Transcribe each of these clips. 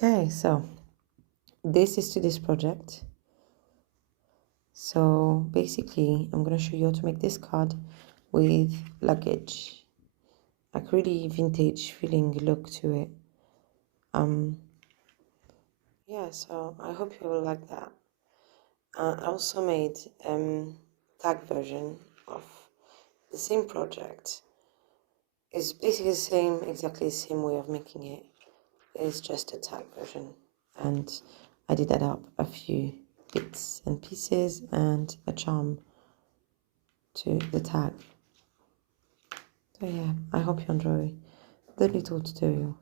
Okay, so this is to this project. So basically, I'm gonna show you how to make this card with luggage, like really vintage feeling look to it. Yeah, so I hope you will like that. I also made tag version of the same project. It's basically the same, exactly the same way of making it. It's just a tag version, and I did add up a few bits and pieces and a charm to the tag. So yeah, I hope you enjoy the little tutorial.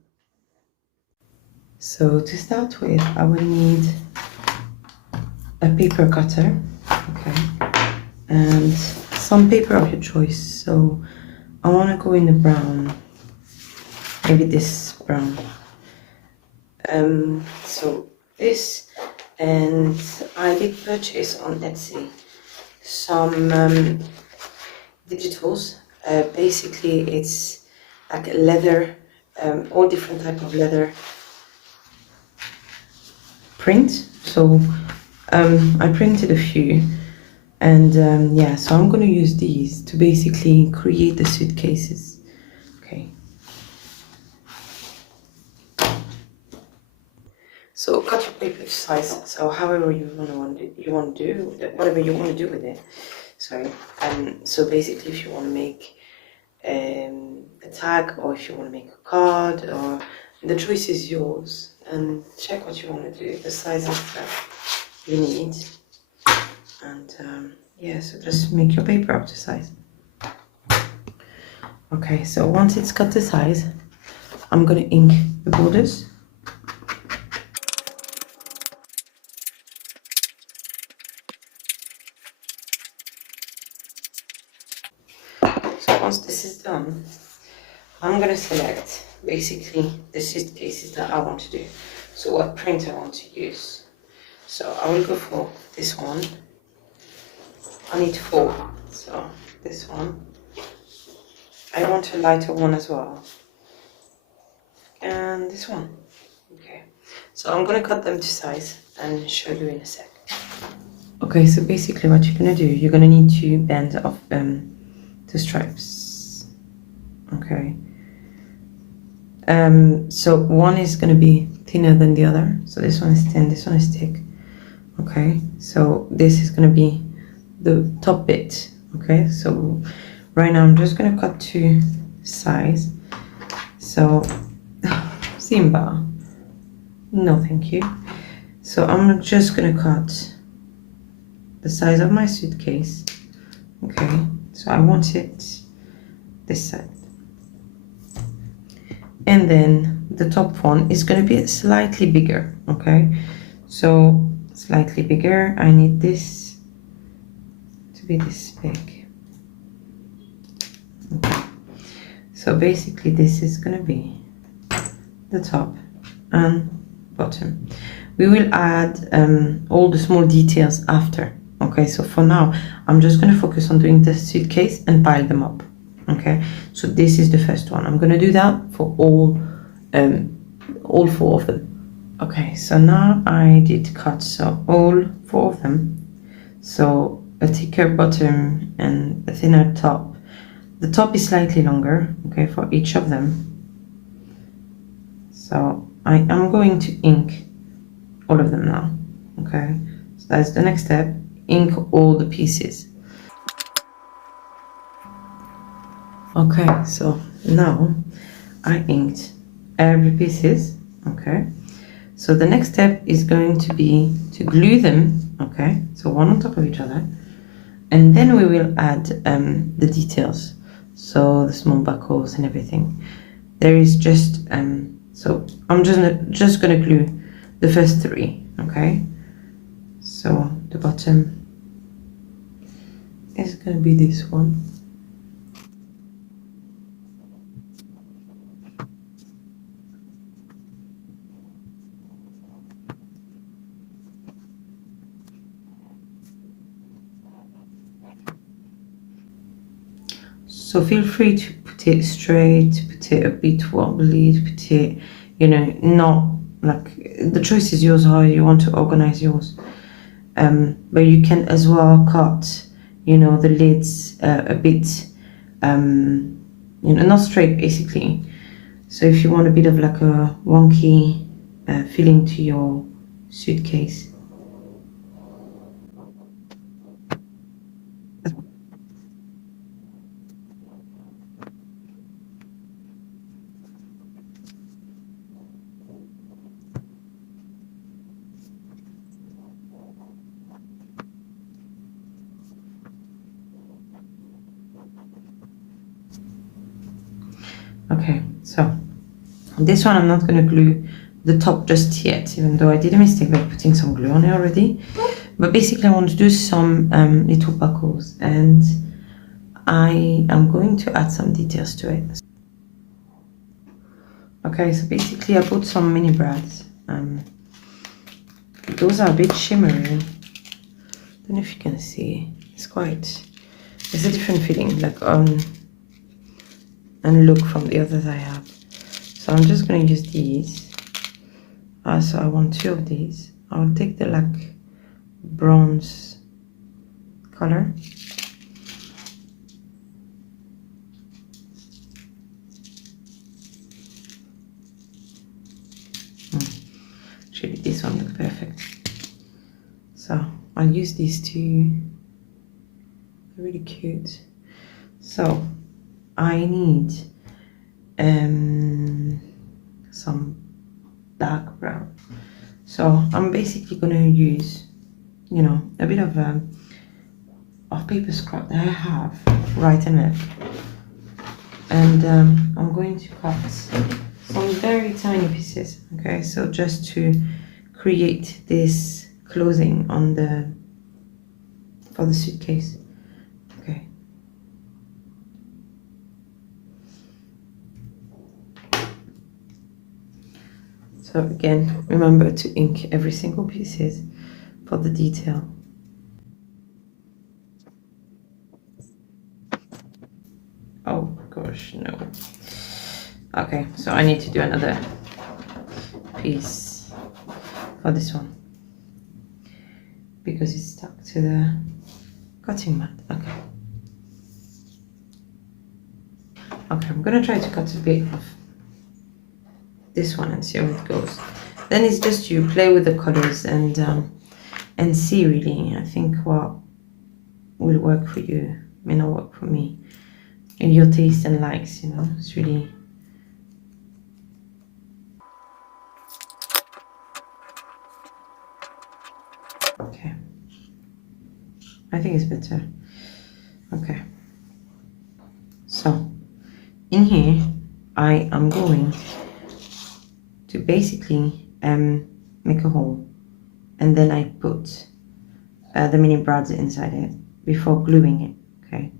So to start with, I will need a paper cutter, okay, and some paper of your choice. So I want to go in the brown, maybe this brown. So this, and I did purchase on Etsy some digitals. Basically, it's like leather, all different type of leather print. So I printed a few, and yeah, so I'm going to use these to basically create the suitcases. Okay. So cut your paper to size. So however you want to do whatever you want to do with it. Sorry. So basically, if you want to make a tag, or if you want to make a card, or the choice is yours. And check what you want to do, the sizes that you need, and yeah, so just make your paper up to size. Okay, so once it's cut to size, I'm gonna ink the borders. So once this is done, I'm gonna select basically the suitcases that I want to do. So what print I want to use. So I will go for this one. I need 4, so this one. I want a lighter one as well. And this one. Okay, so I'm gonna cut them to size and show you in a sec. Okay, so basically what you're gonna do, you're gonna need to bend off the stripes. Okay. So one is gonna be thinner than the other. So this one is thin, this one is thick. Okay, so this is gonna be the top bit. Okay, so right now I'm just gonna cut to size. So Simba, no thank you. So I'm just gonna cut the size of my suitcase. Okay, so I want it this side, and then the top one is gonna be slightly bigger. Okay, so slightly bigger, I need this to be this big. Okay, so basically this is gonna be the top and bottom. We will add all the small details after. Okay, so for now I'm just going to focus on doing the suitcase and pile them up. Okay, so this is the first one. I'm going to do that for all 4 of them. Okay, so now I did cut so all 4 of them. So a thicker bottom and a thinner top. The top is slightly longer, okay, for each of them. So I am going to ink all of them now. Okay, so that's the next step. Ink all the pieces. Okay, so now I inked every pieces. Okay, so the next step is going to be to glue them. Okay, so one on top of each other, and then we will add the details, so the small buckles and everything. There is just so I'm just gonna glue the first 3. Okay, so the bottom is gonna be this one. So feel free to put it straight, put it a bit wobbly, put it, you know, not like the choice is yours how you want to organize yours. But you can as well cut, you know, the lids a bit, you know, not straight basically. So if you want a bit of like a wonky feeling to your suitcase. Okay, so this one I'm not going to glue the top just yet, even though I did a mistake by putting some glue on it already. But basically I want to do some little buckles, and I am going to add some details to it. Okay, so basically I put some mini brads. Those are a bit shimmery. I don't know if you can see. It's a different feeling, like and look from the others I have. So I'm just going to use these. So I want 2 of these. I'll take the like bronze color. Actually, this one looks perfect. So I'll use these 2. They're really cute. So I need some dark brown. So I'm basically going to use, you know, a bit of paper scrap that I have right and left, and I'm going to cut some very tiny pieces. Okay, so just to create this clothing on for the suitcase. Okay. So again, remember to ink every single pieces for the detail. Oh gosh, no. Okay, so I need to do another piece for this one because it's stuck to the cutting mat. Okay. Okay, I'm gonna try to cut a bit of this one and see how it goes. Then it's just you play with the colors and see really. I think what will work for you may not work for me, and your taste and likes, you know. It's really okay. I think it's better. Okay. So in here I am going to basically make a hole, and then I put the mini brads inside it before gluing it. Okay.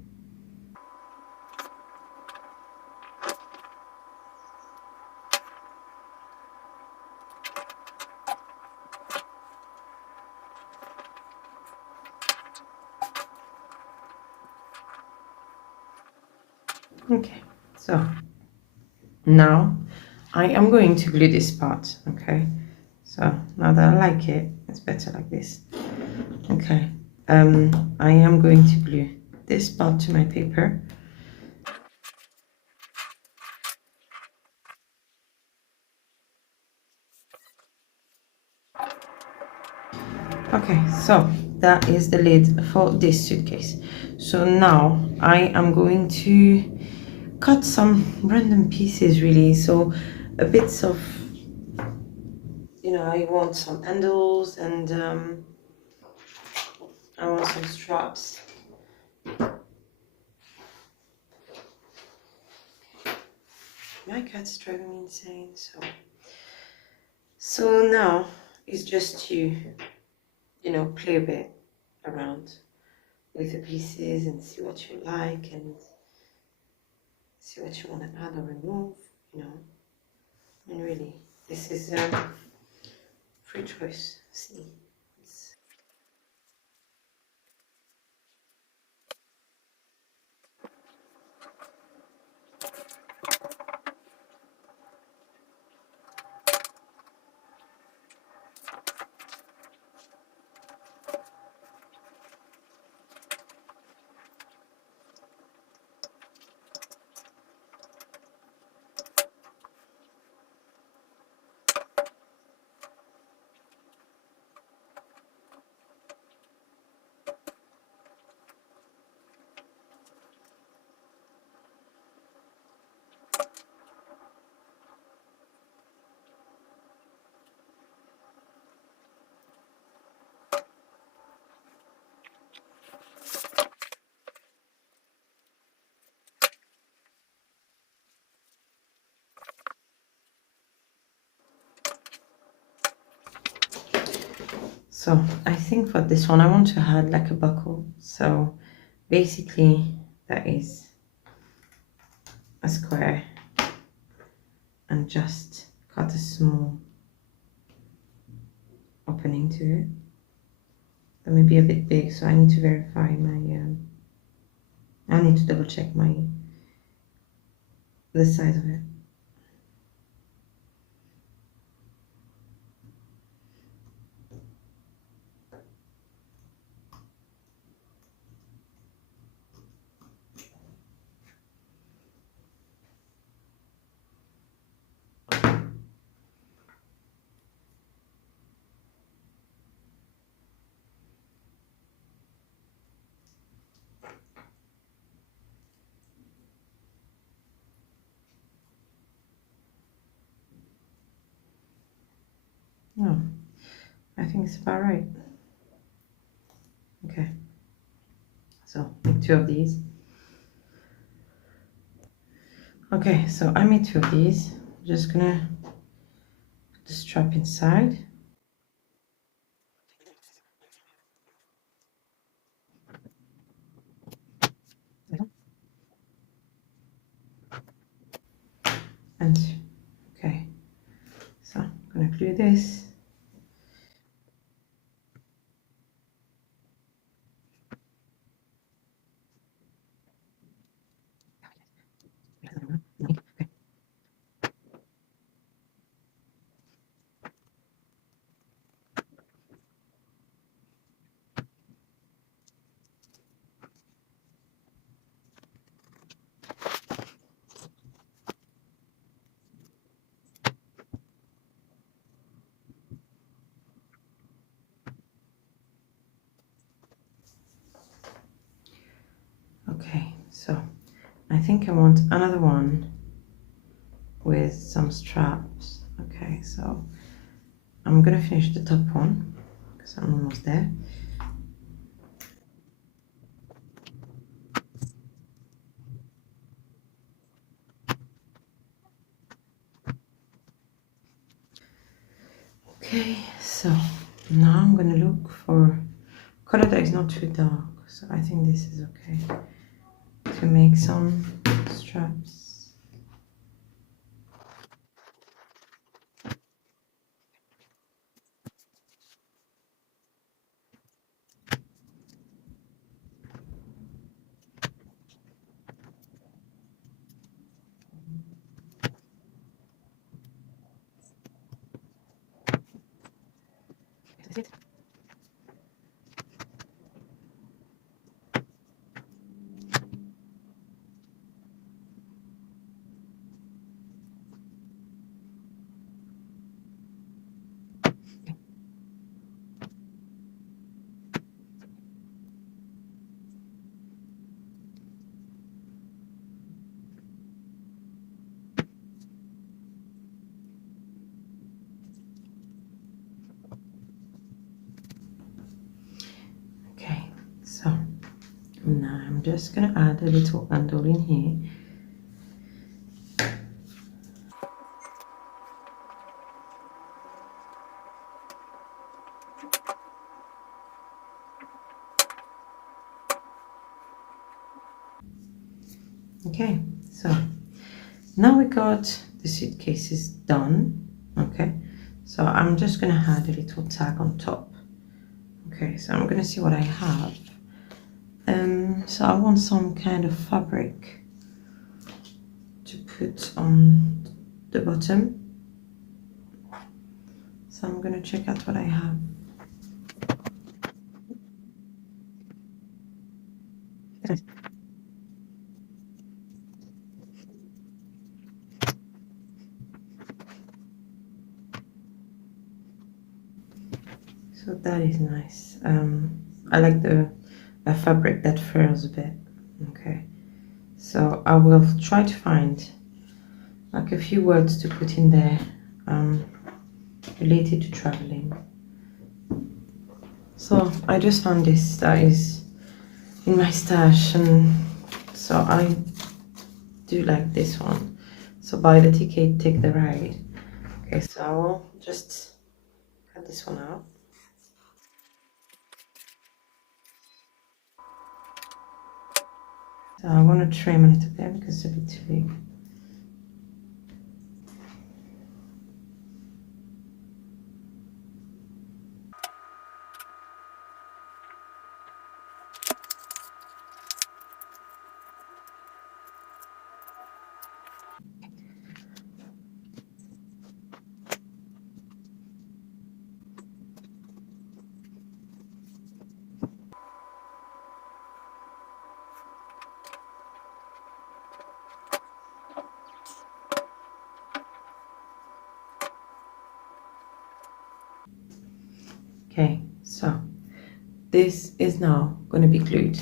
Okay, so now I am going to glue this part. Okay, so now that I like it, it's better like this. Okay, I am going to glue this part to my paper. Okay, so that is the lid for this suitcase. So now I am going to cut some random pieces really. So a bits of, you know, I want some handles, and I want some straps. My cat's driving me insane, so now it's just to, you know, play a bit around with the pieces and see what you like and see what you want to add or remove, you know. And really, this is free choice. See, So I think for this one I want to add like a buckle. So basically that is a square and just cut a small opening to it. That may be a bit big, so I need to verify my I need to double check the size of it. No, I think it's about right. Okay, so make 2 of these. Okay, so I made 2 of these. I'm just gonna put the strap inside. And okay, so I'm gonna glue this. Okay, so I think I want another one with some straps. Okay, so I'm gonna finish the top one because I'm almost there. Okay, so now I'm gonna look for color that is not too dark. So I think this is okay to make some straps. Okay, so now I'm just gonna add a little handle in here. Okay, so now we got the suitcases done. Okay, so I'm just gonna add a little tag on top. Okay, so I'm gonna see what I have. So I want some kind of fabric to put on the bottom. So I'm gonna check out what I have. So that is nice. I like the fabric that furls a bit. Okay, so I will try to find like a few words to put in there related to traveling. So I just found this that is in my stash, and so I do like this one. So buy the ticket, take the ride. Okay, so I will just cut this one out. So I want to trim a little bit because it's a bit too big. Okay, so this is now going to be glued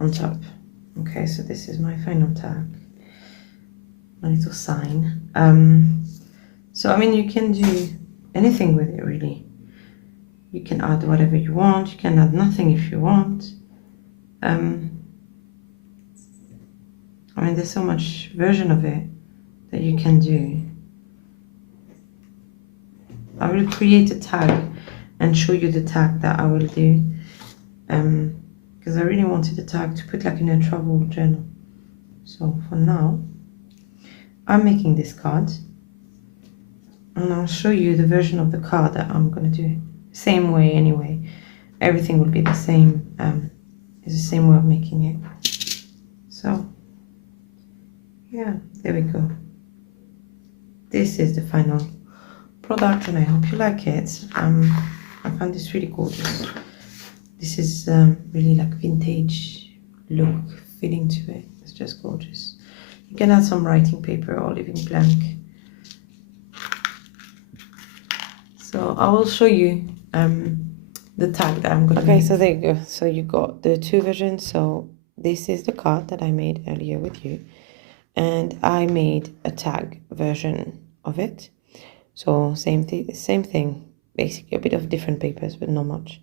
on top. Okay, so this is my final tag, my little sign. So I mean, you can do anything with it really. You can add whatever you want. You can add nothing if you want. I mean, there's so much version of it that you can do. I will create a tag and show you the tag that I will do, because I really wanted a tag to put like in a travel journal. So for now, I'm making this card, and I'll show you the version of the card that I'm gonna do. Same way anyway. Everything will be the same. It's the same way of making it. So yeah, there we go. This is the final product, and I hope you like it. I found this really gorgeous. This is really like vintage look feeling to it. It's just gorgeous. You can add some writing paper or leave it blank. So I will show you the tag that I'm going to make. So there you go. So you got the two versions. So this is the card that I made earlier with you, and I made a tag version of it. So same thing, basically a bit of different papers, but not much.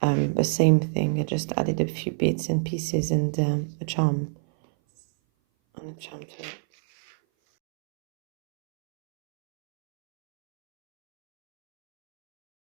The same thing. I just added a few bits and pieces and a charm to it.